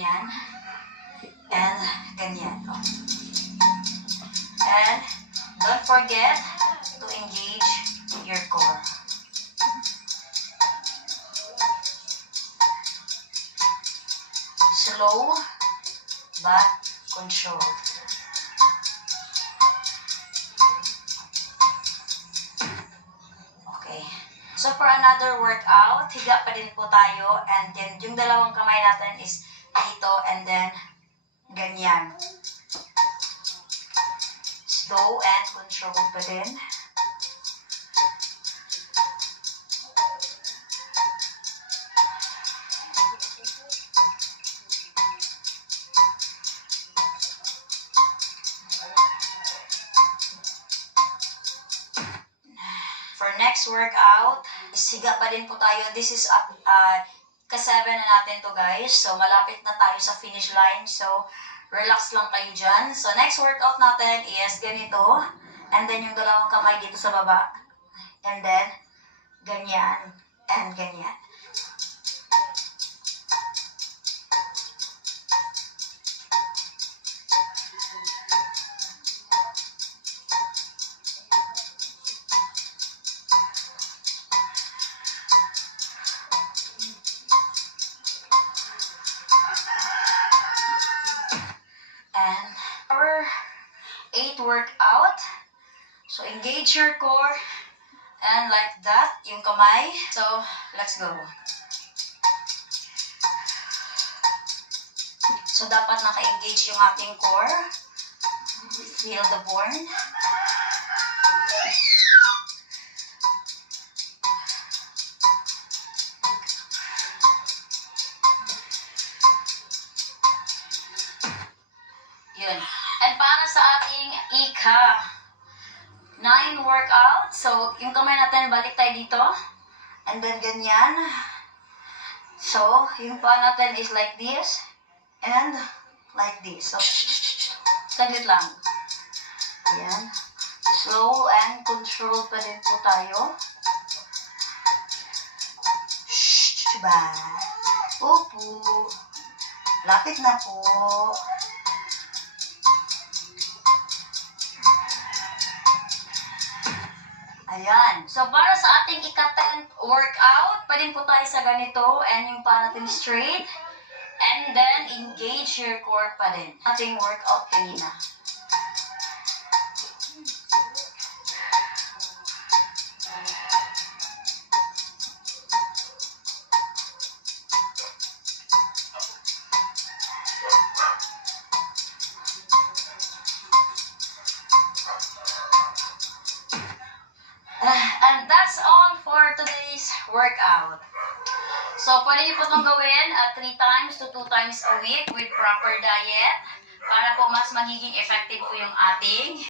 Yan. And ganyan. And don't forget to engage your core. Slow but controlled. Okay. So for another workout, higa pa din po tayo, and then yung dalawang kamay natin is dito, and then ganyan. Slow and controlled pa din. For next workout, is higa pa din po tayo. This is ka-7 na natin to, guys. So, malapit na tayo sa finish line. So, relax lang kayo dyan. So, next workout natin is ganito. And then, yung dalawang kamay dito sa baba. And then, ganyan. And ganyan. And our 8th workout. So, engage your core. And like that, yung kamay. So, let's go. So, dapat naka-engage yung ating core. Feel the burn. Yun. And para sa ating ika-9 workout, so, yung kamay natin, balik tayo dito. And then, ganyan. So, yung paa natin is like this. And like this. So, saglit lang. Ayan. Slow and controlled pa din po tayo. Shhh, ba? Opo. Lapit na po. Ayan. So, para sa ating ika-10th workout, pa din po tayo sa ganito, and yung paa natin straight. And then, engage your core pa din. Ating workout kanina. And that's all for today's workout. So, pwede niyo po itong gawin 3 times to 2 times a week with proper diet para po mas magiging effective po yung ating